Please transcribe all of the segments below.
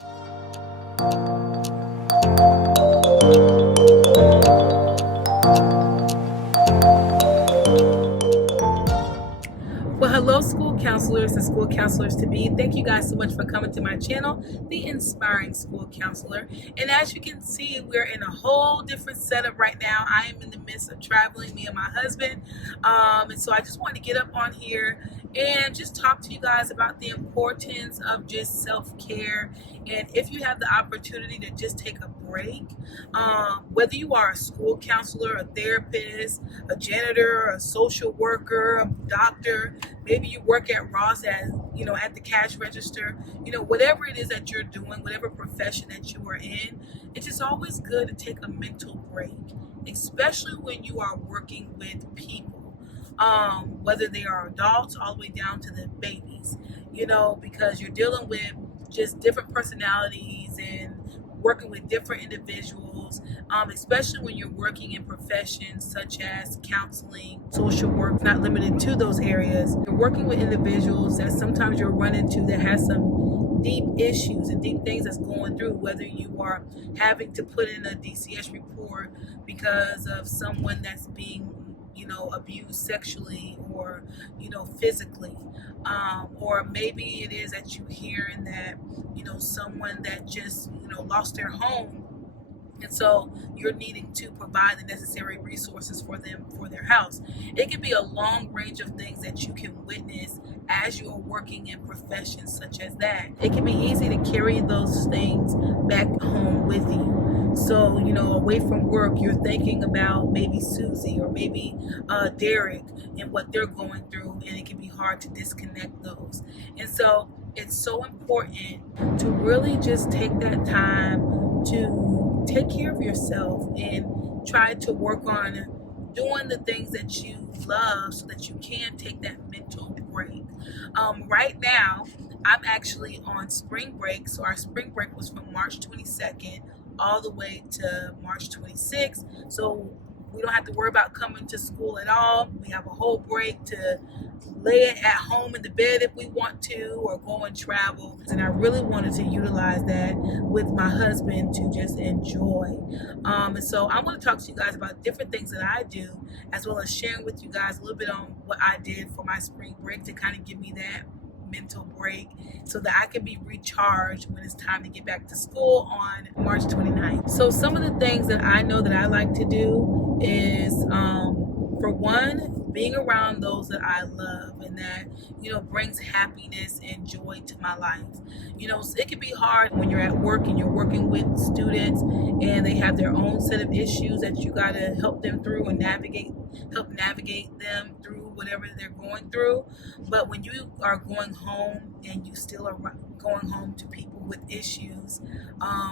Well, hello, school counselors and school counselors to be. Thank you guys so much for coming to my channel, The Inspiring School Counselor. And as you can see, we're in a whole different setup right now. I am in the midst of traveling, me and my husband. And so I just wanted to get up on here and just talk to you guys about the importance of just self-care. And if you have the opportunity to just take a break, whether you are a school counselor, a therapist, a janitor, a social worker, a doctor, maybe you work at Ross as, at the cash register, whatever it is that you're doing, whatever profession that you are in, it's just always good to take a mental break, especially when you are working with people. Whether they are adults all the way down to the babies, because you're dealing with just different personalities and working with different individuals, especially when you're working in professions such as counseling, social work, not limited to those areas. You're working with individuals that sometimes you'll run into that has some deep issues and deep things that's going through, whether you are having to put in a DCS report because of someone that's being abused sexually or physically, or maybe it is that you hearing that someone that just lost their home, and so you're needing to provide the necessary resources for them for their house. It can be a long range of things that you can witness as you are working in professions such as that. It can be easy to carry those things back home with you. So, away from work, you're thinking about maybe Susie or maybe Derek and what they're going through, and it can be hard to disconnect those. And so it's so important to really just take that time to take care of yourself and try to work on doing the things that you love so that you can take that mental break. Right now, I'm actually on spring break. So our spring break was from March 22nd all the way to March 26th. So we don't have to worry about coming to school at all. We have a whole break to lay it at home in the bed if we want to, or go and travel. And I really wanted to utilize that with my husband to just enjoy. And so I want to talk to you guys about different things that I do, as well as sharing with you guys a little bit on what I did for my spring break to kind of give me that mental break so that I can be recharged when it's time to get back to school on March 29th. So some of the things that I know that I like to do is, for one, being around those that I love and that, brings happiness and joy to my life. So it can be hard when you're at work and you're working with students and they have their own set of issues that you got to help them through and help navigate them through whatever they're going through. But when you are going home and you still are going home to people with issues,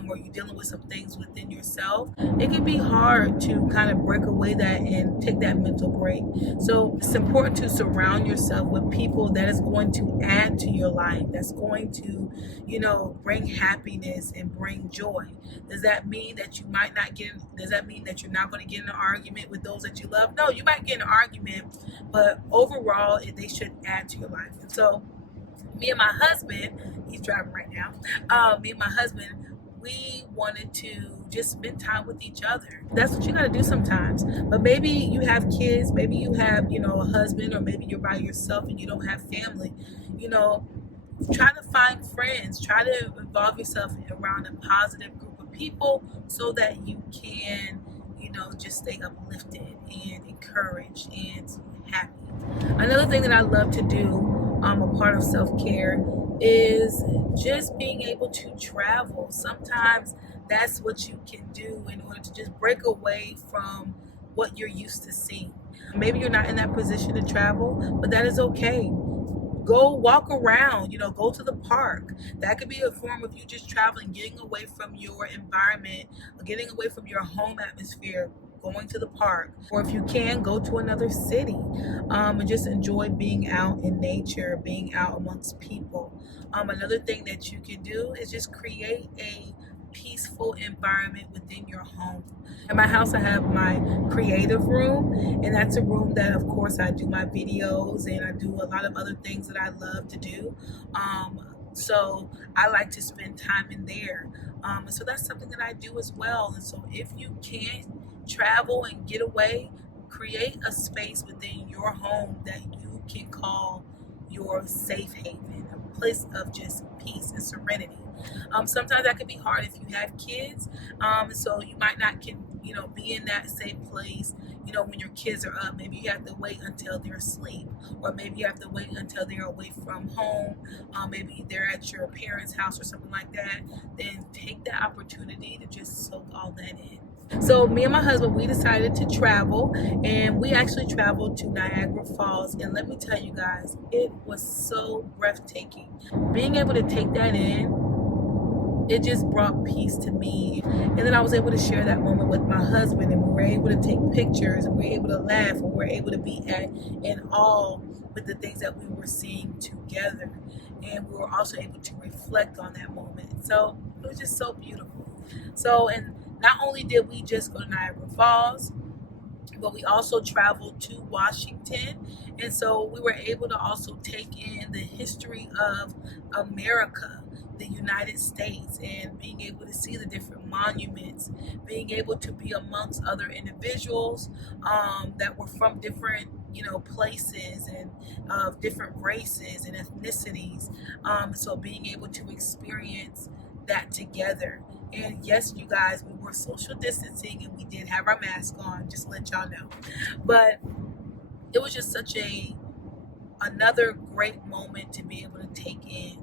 or you're dealing with some things within yourself, it can be hard to kind of break away that and take that mental break. So it's important to surround yourself with people that is going to add to your life, that's going to, bring happiness and bring joy. Does that mean that does that mean that you're not going to get in an argument with those that you love? No, you might get in an argument, but overall, they should add to your life. And so me and my husband, he's driving right now, me and my husband, we wanted to just spend time with each other. That's what you got to do sometimes. But maybe you have kids, maybe you have, a husband, or maybe you're by yourself and you don't have family. Try to find friends, try to involve yourself around a positive group of people so that you can, just stay uplifted and encouraged and happy. Another thing that I love to do, a part of self-care, is just being able to travel. Sometimes that's what you can do in order to just break away from what you're used to seeing. Maybe you're not in that position to travel, but that is okay. Go walk around, go to the park. That could be a form of you just traveling, getting away from your environment, getting away from your home atmosphere, going to the park. Or if you can, go to another city, and just enjoy being out in nature, being out amongst people. Another thing that you can do is just create a peaceful environment within your home. In my house, I have my creative room, and that's a room that, of course, I do my videos and I do a lot of other things that I love to do. So I like to spend time in there. And so that's something that I do as well. And so if you can travel and get away, create a space within your home that you can call your safe haven, a place of just peace and serenity. Sometimes that can be hard if you have kids. So you might not can be in that same place. When your kids are up, maybe you have to wait until they're asleep, or maybe you have to wait until they're away from home. Maybe they're at your parents' house or something like that. Then take that opportunity to just soak all that in. So me and my husband, we decided to travel, and we actually traveled to Niagara Falls. And let me tell you guys, it was so breathtaking. Being able to take that in, it just brought peace to me. And then I was able to share that moment with my husband, and we were able to take pictures, and we were able to laugh, and we were able to be in awe with the things that we were seeing together. And we were also able to reflect on that moment. So it was just so beautiful. So, and not only did we just go to Niagara Falls, but we also traveled to Washington. And so we were able to also take in the history of America, the United States, and being able to see the different monuments, being able to be amongst other individuals that were from different places and of different races and ethnicities. So being able to experience that together. And yes, you guys, we were social distancing and we did have our mask on, just to let y'all know. But it was just such another great moment to be able to take in.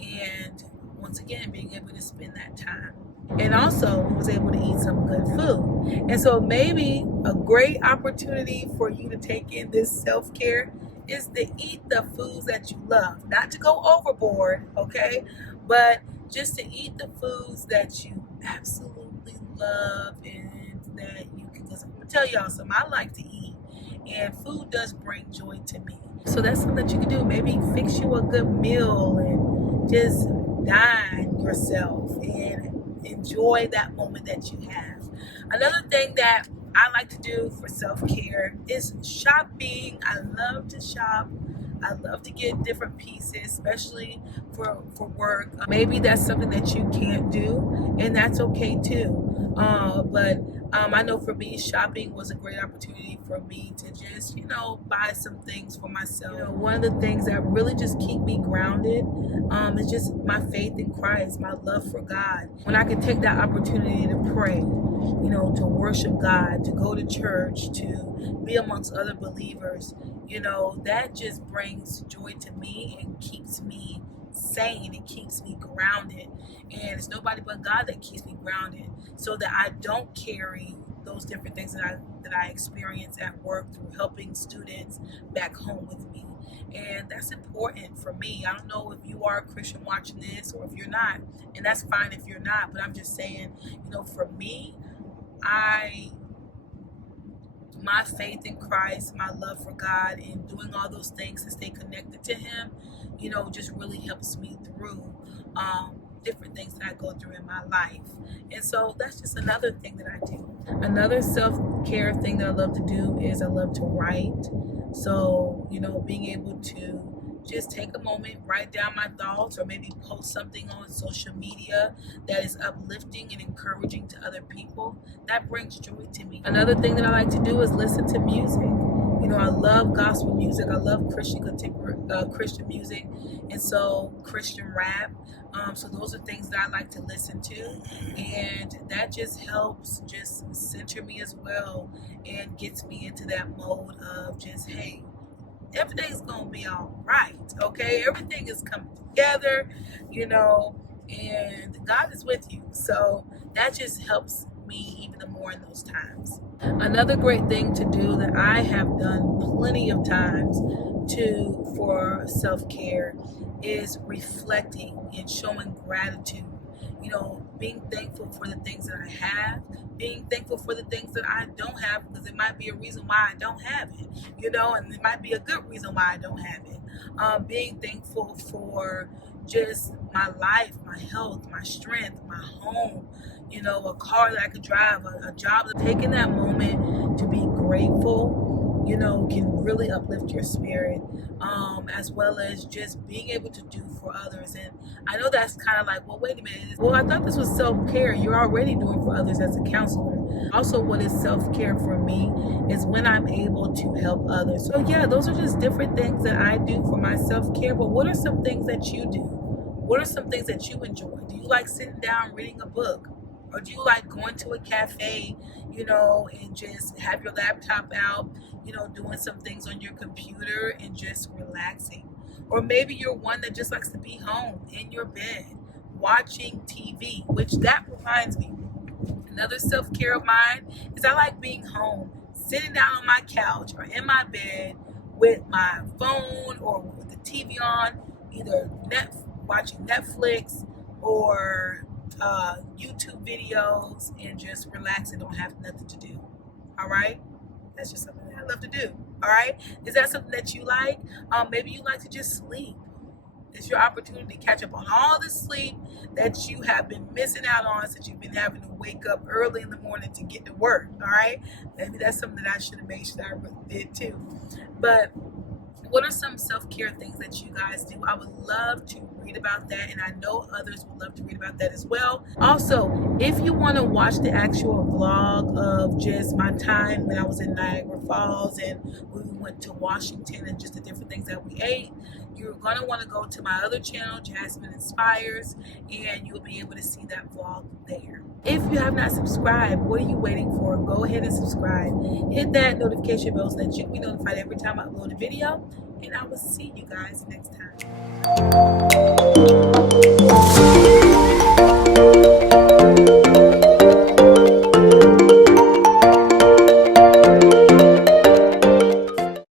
And once again, being able to spend that time. And also, we was able to eat some good food. And so maybe a great opportunity for you to take in this self-care is to eat the foods that you love. Not to go overboard, okay? But just to eat the foods that you absolutely love and that you can. Because I'm going to tell y'all something, I like to eat. And food does bring joy to me. So that's something that you can do. Maybe fix you a good meal and just dine yourself and enjoy that moment that you have. Another thing that I like to do for self-care is shopping. I love to shop. I love to get different pieces, especially for work. Maybe that's something that you can't do, and that's okay too. But I know for me, shopping was a great opportunity for me to just, buy some things for myself. One of the things that really just keep me grounded is just my faith in Christ, my love for God. When I can take that opportunity to pray, to worship God, to go to church, to be amongst other believers, that just brings joy to me and keeps me sane. It keeps me grounded. And it's nobody but God that keeps me grounded, so that I don't carry those different things that I experience at work through helping students back home with me. And that's important for me. I don't know if you are a Christian watching this or if you're not, and that's fine if you're not, but I'm just saying, for me, my faith in Christ, my love for God, and doing all those things to stay connected to Him, just really helps me through different things that I go through in my life. And so that's just another thing that I do. Another self-care thing that I love to do is I love to write. So, being able to just take a moment, write down my thoughts, or maybe post something on social media that is uplifting and encouraging to other people, that brings joy to me. Another thing that I like to do is listen to music. I love gospel music. I love Christian music, and so Christian rap. So those are things that I like to listen to, and that just helps just center me as well and gets me into that mode of just, hey, everything's gonna be all right, okay? Everything is coming together, and God is with you. So that just helps me even more in those times. Another great thing to do that I have done plenty of times for self-care is reflecting and showing gratitude. Being thankful for the things that I have, being thankful for the things that I don't have, because it might be a reason why I don't have it, and it might be a good reason why I don't have it. Being thankful for just my life, my health, my strength, my home, a car that I could drive, a job. Taking that moment to be grateful, can really uplift your spirit, as well as just being able to do for others. And I know that's kind of like, well, wait a minute. Well, I thought this was self-care. You're already doing for others as a counselor. Also, what is self-care for me is when I'm able to help others. So yeah, those are just different things that I do for my self-care. But what are some things that you do? What are some things that you enjoy? Do you like sitting down reading a book? Or do you like going to a cafe, and just have your laptop out, doing some things on your computer and just relaxing? Or maybe you're one that just likes to be home in your bed watching TV, which that reminds me. Another self-care of mine is I like being home, sitting down on my couch or in my bed with my phone or with the TV on, either watching Netflix or YouTube videos, and just relax and don't have nothing to do. All right? That's just something that I love to do. All right? Is that something that you like? Maybe you like to just sleep. It's your opportunity to catch up on all the sleep that you have been missing out on since you've been having to wake up early in the morning to get to work. All right? Maybe that's something that I should have made sure I really did too. But what are some self-care things that you guys do? I would love to read about that, and I know others would love to read about that as well. Also, if you want to watch the actual vlog of just my time when I was in Niagara Falls and when we went to Washington and just the different things that we ate, you're going to want to go to my other channel, Jasmine Inspires, and you'll be able to see that vlog there. If you have not subscribed, what are you waiting for? Go ahead and subscribe. Hit that notification bell so that you can be notified every time I upload a video. And I will see you guys next time.